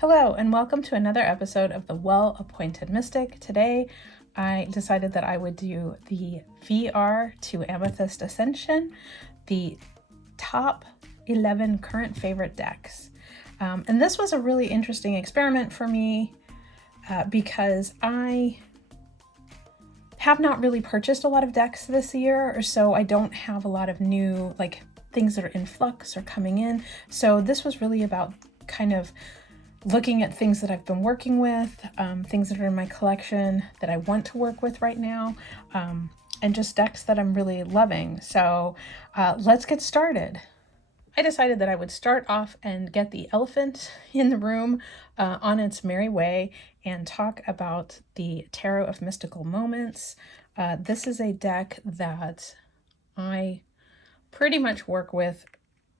Hello, and welcome to another episode of The Well-Appointed Mystic. Today, I decided that I would do the VR to Amethyst Ascension, the top 11 current favorite decks. And this was a really interesting experiment for me because I have not really purchased a lot of decks this year, or so I don't have a lot of new things that are in flux or coming in. So this was really about kind of looking at things that I've been working with, things that are in my collection that I want to work with right now, and just decks that I'm really loving. So let's get started. I decided that I would start off and get the elephant in the room on its merry way and talk about the Tarot of Mystical Moments. This is a deck that I pretty much work with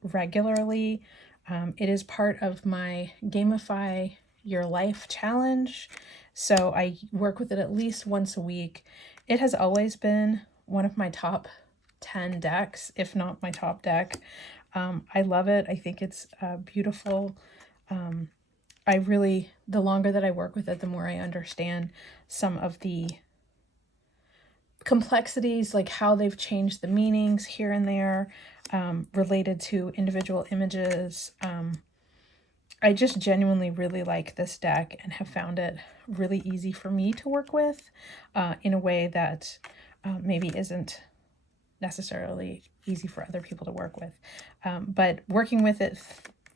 regularly. It is part of my Gamify Your Life challenge, so I work with it at least once a week. It has always been one of my top 10 decks, if not my top deck. I love it. I think it's beautiful. The longer that I work with it, the more I understand some of the complexities, like how they've changed the meanings here and there, related to individual images. I just genuinely really like this deck and have found it really easy for me to work with in a way that maybe isn't necessarily easy for other people to work with. But working with it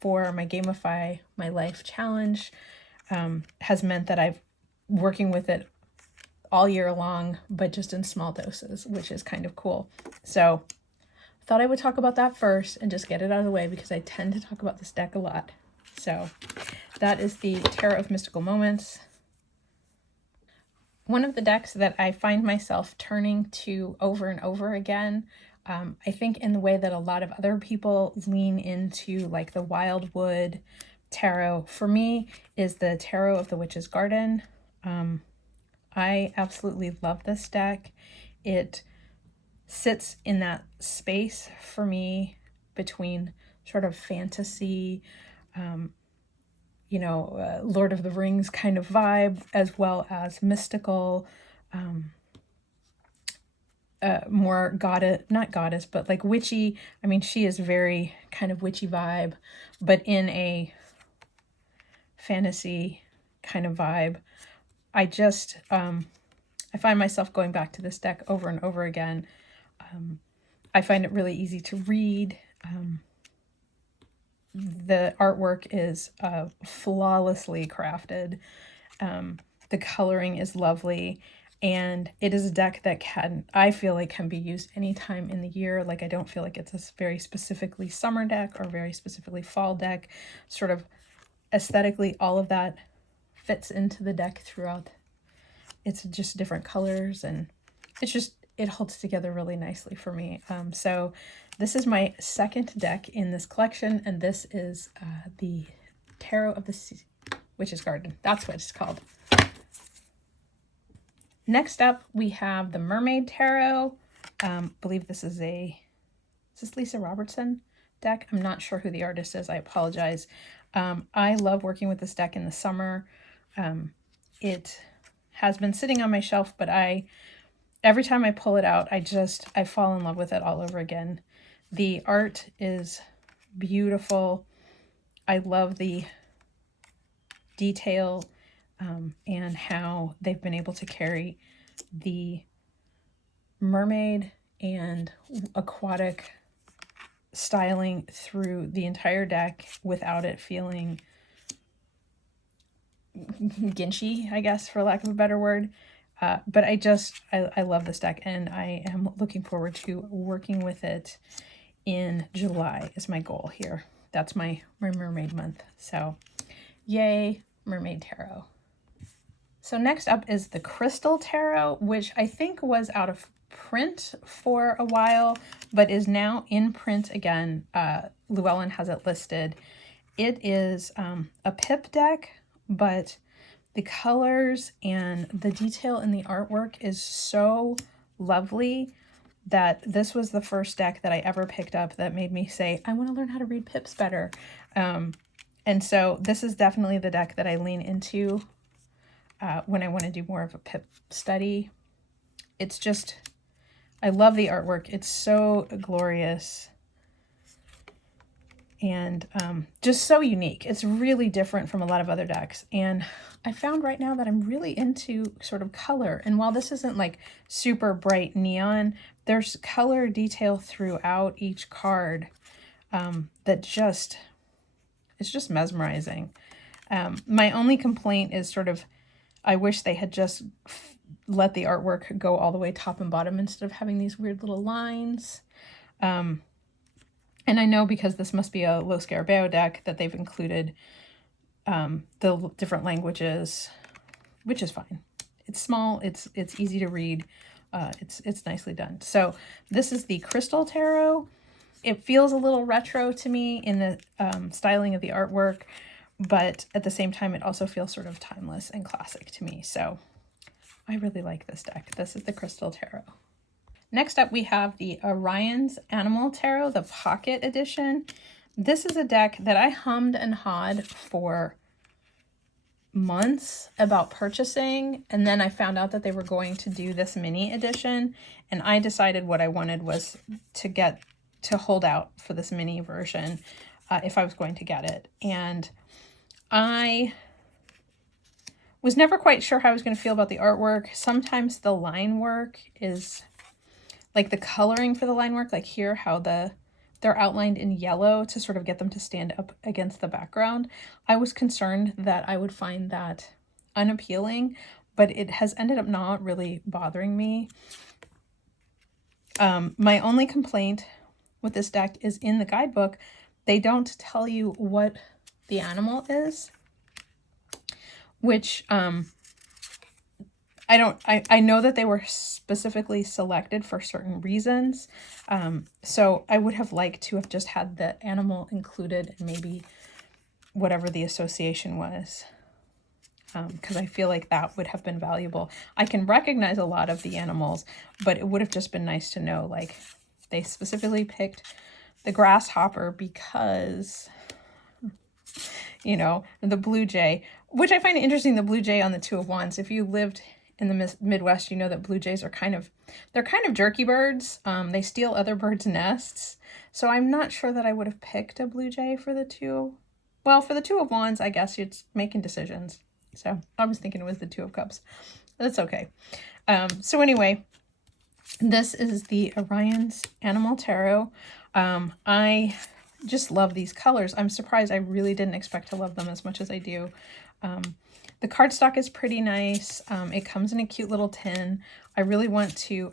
for my Gamify My Life challenge has meant that I've working with it all year long, but just in small doses, which is kind of cool. So I thought I would talk about that first and just get it out of the way because I tend to talk about this deck a lot. So that is the Tarot of Mystical Moments. One of the decks that I find myself turning to over and over again, I think in the way that a lot of other people lean into like the Wildwood Tarot, for me is the Tarot of the Witch's Garden. I absolutely love this deck. It sits in that space for me between sort of fantasy, Lord of the Rings kind of vibe, as well as mystical, more not goddess, but like witchy. I mean, she is very kind of witchy vibe, but in a fantasy kind of vibe. I find myself going back to this deck over and over again. I find it really easy to read. The artwork is flawlessly crafted. The coloring is lovely. And it is a deck that I feel like can be used anytime in the year. Like, I don't feel like it's a very specifically summer deck or very specifically fall deck. Sort of aesthetically, all of that fits into the deck throughout. It's just different colors, and it holds together really nicely for me. So this is my second deck in this collection, and this is the Tarot of the Witch's Garden. That's what it's called. Next up, we have the Mermaid Tarot. I believe this is this Lisa Robertson deck? I'm not sure who the artist is. I apologize. I love working with this deck in the summer. It has been sitting on my shelf, but every time I pull it out, I fall in love with it all over again. The art is beautiful. I love the detail and how they've been able to carry the mermaid and aquatic styling through the entire deck without it feeling ginchy, I guess, for lack of a better word. But I love this deck, and I am looking forward to working with it in July is my goal here. That's my mermaid month. So yay, Mermaid Tarot. So next up is the Crystal Tarot, which I think was out of print for a while, but is now in print again. Llewellyn has it listed. It is a pip deck, but the colors and the detail in the artwork is so lovely that this was the first deck that I ever picked up that made me say, I want to learn how to read pips better. And so this is definitely the deck that I lean into when I want to do more of a pip study. It's just, I love the artwork. It's so glorious and just so unique. It's really different from a lot of other decks. And I found right now that I'm really into sort of color. And while this isn't like super bright neon, there's color detail throughout each card that just, it's just mesmerizing. My only complaint is sort of, I wish they had just let the artwork go all the way top and bottom instead of having these weird little lines. And I know because this must be a Lo Scarabeo deck that they've included the different languages, which is fine. It's small, it's easy to read, it's nicely done. So this is the Crystal Tarot. It feels a little retro to me in the styling of the artwork, but at the same time, it also feels sort of timeless and classic to me. So I really like this deck. This is the Crystal Tarot. Next up, we have the Orion's Animal Tarot, the Pocket Edition. This is a deck that I hummed and hawed for months about purchasing, and then I found out that they were going to do this mini edition, and I decided what I wanted was to hold out for this mini version if I was going to get it. And I was never quite sure how I was going to feel about the artwork. Sometimes the line work is like the coloring for the line work, like here, how they're outlined in yellow to sort of get them to stand up against the background. I was concerned that I would find that unappealing, but it has ended up not really bothering me. My only complaint with this deck is in the guidebook, they don't tell you what the animal is, which I know that they were specifically selected for certain reasons. So I would have liked to have just had the animal included and maybe whatever the association was. Because I feel like that would have been valuable. I can recognize a lot of the animals, but it would have just been nice to know, like, they specifically picked the grasshopper because, you know, the blue jay, which I find interesting, the blue jay on the Two of Wands. If you lived in the Midwest, you know that blue jays are they're kind of jerky birds. They steal other birds' nests. So I'm not sure that I would have picked a blue jay for the Two. Well, for the Two of Wands, I guess it's making decisions. So I was thinking it was the Two of Cups. That's okay. So anyway, this is the Orion's Animal Tarot. I just love these colors. I'm surprised. I really didn't expect to love them as much as I do. The cardstock is pretty nice. It comes in a cute little tin. I really want to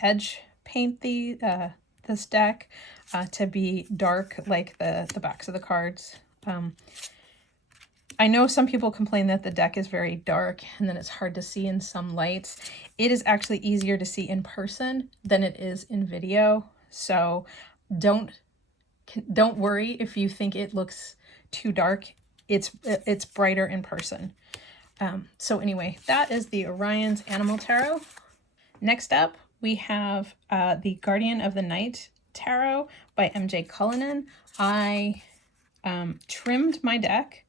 edge paint this deck to be dark like the backs of the cards. I know some people complain that the deck is very dark and then it's hard to see in some lights. It is actually easier to see in person than it is in video. So don't worry if you think it looks too dark. It's brighter in person. So anyway, that is the Orion's Animal Tarot. Next up, we have the Guardian of the Night Tarot by MJ Cullinan. I trimmed my deck,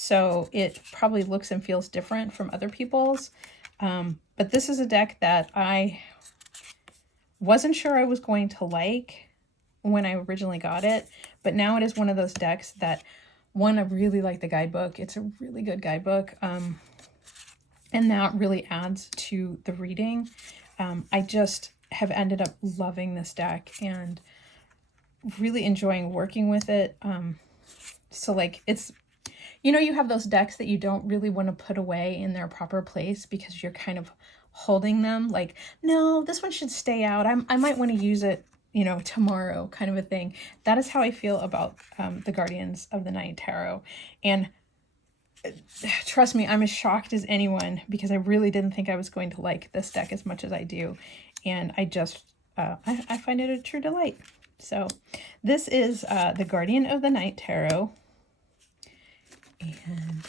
so it probably looks and feels different from other people's. But this is a deck that I wasn't sure I was going to like when I originally got it, but now it is one of those decks that, one, I really like the guidebook. It's a really good guidebook. And that really adds to the reading. I just have ended up loving this deck and really enjoying working with it. So like it's, you know, you have those decks that you don't really want to put away in their proper place because you're kind of holding them like, no, this one should stay out. I might want to use it, you know, tomorrow, kind of a thing. That is how I feel about the Guardians of the Night Tarot. And trust me, I'm as shocked as anyone because I really didn't think I was going to like this deck as much as I do. And I just, I find it a true delight. So this is the Guardian of the Night Tarot. And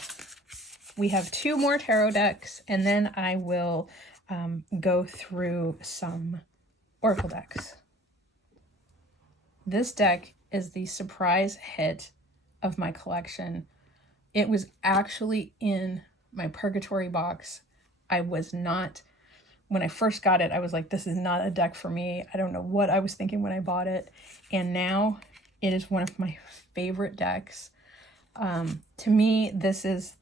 we have two more tarot decks, and then I will go through some oracle decks. This deck is the surprise hit of my collection. It was actually in my Purgatory box. I was not, when I first got it, I was like, this is not a deck for me. I don't know what I was thinking when I bought it. And now it is one of my favorite decks. To me, this is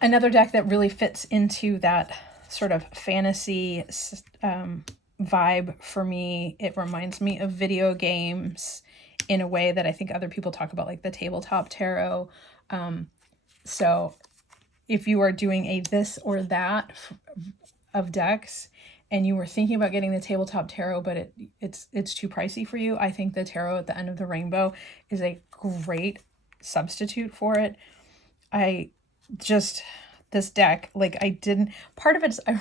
another deck that really fits into that sort of fantasy vibe for me. It reminds me of video games in a way that I think other people talk about, like the tabletop tarot. So if you are doing a this or that of decks and you were thinking about getting the tabletop tarot, but it's too pricey for you, I think the Tarot at the End of the Rainbow is a great substitute for it. This deck, like, part of it is I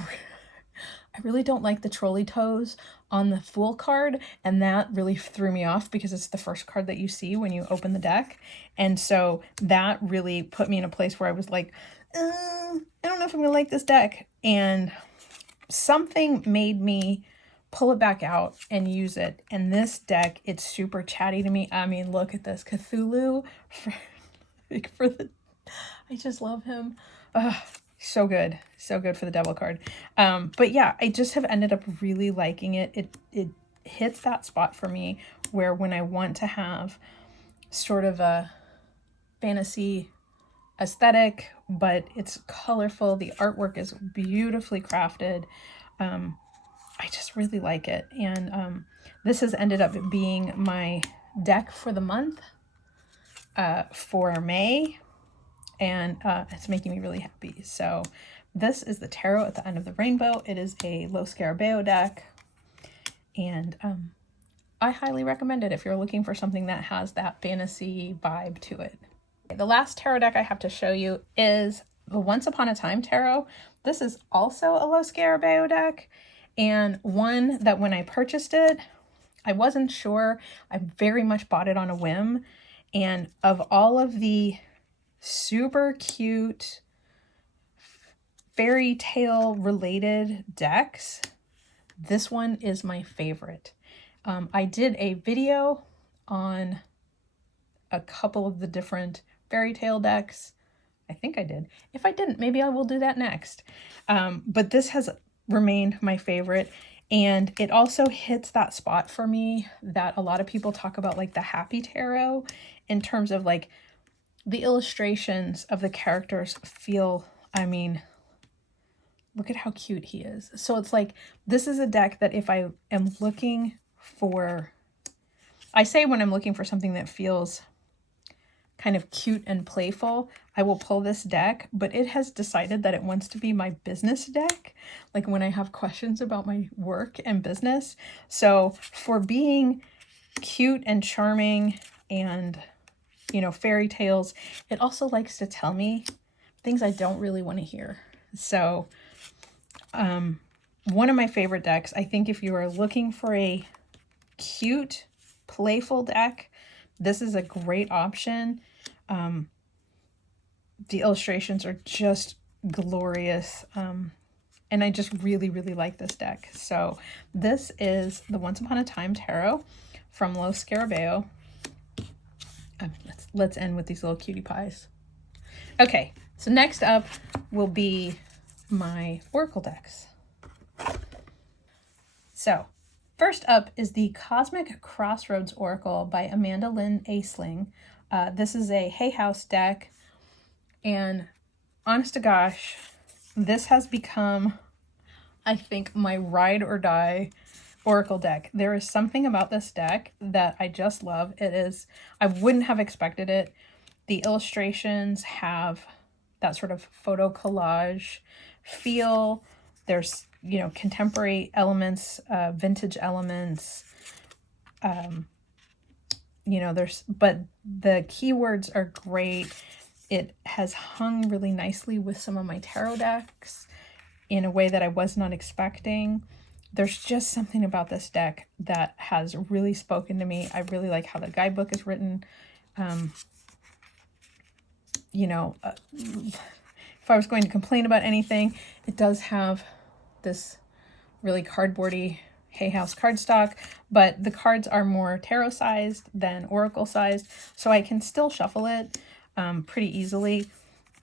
really don't like the trolley toes on the Fool card, and that really threw me off because it's the first card that you see when you open the deck. And so that really put me in a place where I was like, I don't know if I'm gonna like this deck. And something made me pull it back out and use it. And this deck, it's super chatty to me. I mean, look at this Cthulhu I just love him. So good. So good for the Devil card. But yeah, I just have ended up really liking it. It hits that spot for me where when I want to have sort of a fantasy aesthetic, but it's colorful. The artwork is beautifully crafted. I just really like it. And this has ended up being my deck for the month for May. And it's making me really happy. So this is the Tarot at the End of the Rainbow. It is a Lo Scarabeo deck. And I highly recommend it if you're looking for something that has that fantasy vibe to it. The last tarot deck I have to show you is the Once Upon a Time Tarot. This is also a Lo Scarabeo deck, and one that when I purchased it, I wasn't sure. I very much bought it on a whim. And of all of the super cute fairy tale related decks, this one is my favorite. I did a video on a couple of the different fairy tale decks. I think I did. If I didn't, maybe I will do that next. But this has remained my favorite. And it also hits that spot for me that a lot of people talk about, like the Happy Tarot, in terms of like the illustrations of the characters feel, I mean, look at how cute he is. So it's like, this is a deck that if I am looking for, I say when I'm looking for something that feels kind of cute and playful, I will pull this deck, but it has decided that it wants to be my business deck, like when I have questions about my work and business. So for being cute and charming and, you know, fairy tales, it also likes to tell me things I don't really want to hear. So one of my favorite decks, I think if you are looking for a cute, playful deck, this is a great option. The illustrations are just glorious. And I just really, really like this deck. So this is the Once Upon a Time Tarot from Lo Scarabeo. Let's end with these little cutie pies. Okay, so next up will be my Oracle decks. So first up is the Cosmic Crossroads Oracle by Amanda Lynn Aisling. This is a Hay House deck, and honest to gosh, this has become, I think, my ride or die Oracle deck. There is something about this deck that I just love. I wouldn't have expected it. The illustrations have that sort of photo collage feel. There's, you know, contemporary elements, vintage elements, you know, but the keywords are great. It has hung really nicely with some of my tarot decks in a way that I was not expecting. There's just something about this deck that has really spoken to me. I really like how the guidebook is written. You know, if I was going to complain about anything, it does have this really cardboardy Hay House cardstock, but the cards are more tarot sized than oracle sized, so I can still shuffle it pretty easily.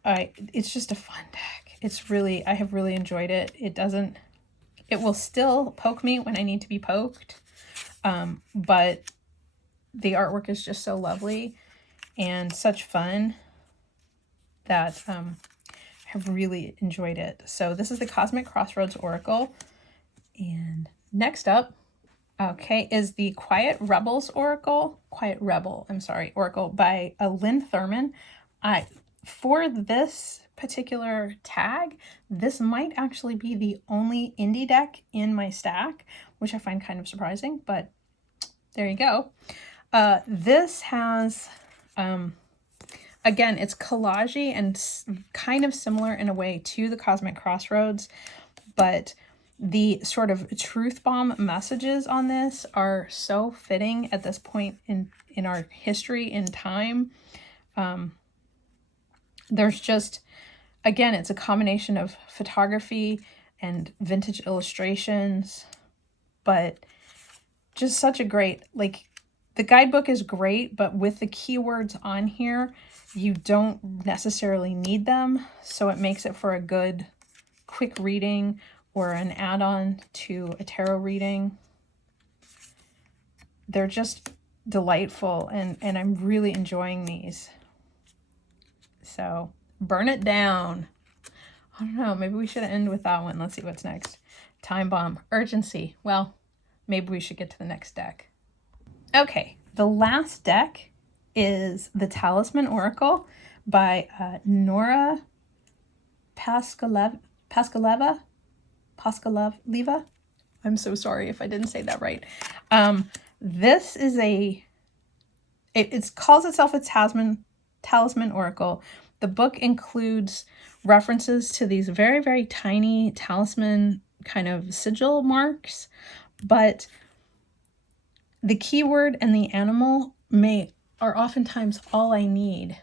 It's just a fun deck. I have really enjoyed it. It will still poke me when I need to be poked, but the artwork is just so lovely and such fun that I have really enjoyed it. So this is the Cosmic Crossroads Oracle. And next up, okay, is the Quiet Rebel Oracle by Lynn Thurman. For this particular tag, this might actually be the only indie deck in my stack, which I find kind of surprising, but there you go. This has, again, it's collagey and kind of similar in a way to the Cosmic Crossroads, but the sort of truth bomb messages on this are so fitting at this point in our history in time. There's just, again, it's a combination of photography and vintage illustrations, but just such a great, like, the guidebook is great, but with the keywords on here, you don't necessarily need them. So it makes it for a good quick reading or an add-on to a tarot reading. They're just delightful, and I'm really enjoying these. So burn it down. I don't know, maybe we should end with that one. Let's see what's next. Time Bomb, Urgency. Well, maybe we should get to the next deck. Okay, the last deck is the Talisman Oracle by Nora Paskaleva. I'm so sorry if I didn't say that right. This is it calls itself a Talisman Oracle. The book includes references to these very, very tiny talisman kind of sigil marks, but the keyword and the animal are oftentimes all I need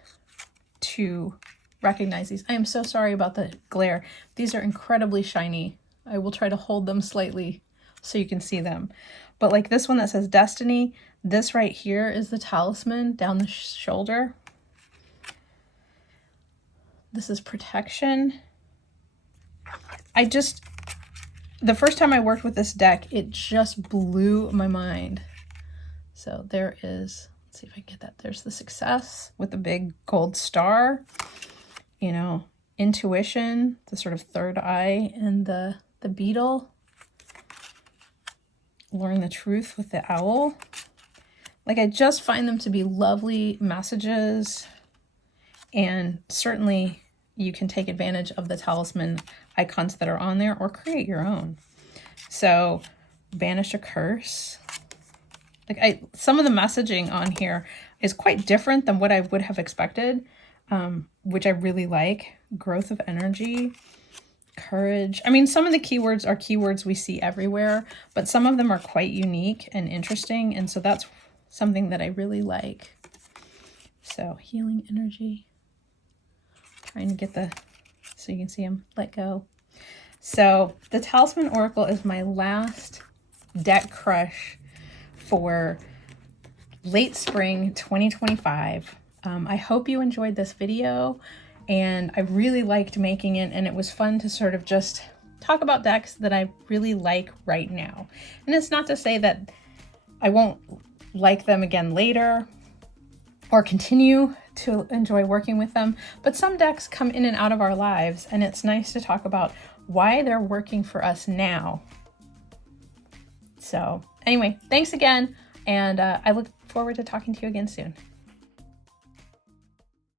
to recognize these. I am so sorry about the glare. These are incredibly shiny. I will try to hold them slightly so you can see them. But like this one that says Destiny, this right here is the talisman down the shoulder. This is Protection. The first time I worked with this deck, it just blew my mind. So there is, let's see if I can get that. There's the Success with the big gold star, you know, Intuition, the sort of third eye, and the beetle. Learn the Truth with the owl. Like, I just find them to be lovely messages, and certainly you can take advantage of the talisman icons that are on there or create your own. So, Banish a Curse. Like, some of the messaging on here is quite different than what I would have expected, which I really like. Growth of Energy, Courage. I mean, some of the keywords are keywords we see everywhere, but some of them are quite unique and interesting, and so that's something that I really like. So, Healing Energy. Trying to get so you can see them. Let Go. So, the Talisman Oracle is my last deck crush for late spring 2025. I hope you enjoyed this video, and I really liked making it, and it was fun to sort of just talk about decks that I really like right now. And it's not to say that I won't like them again later or continue to enjoy working with them, but some decks come in and out of our lives, and it's nice to talk about why they're working for us now. So anyway, thanks again, and I look forward to talking to you again soon.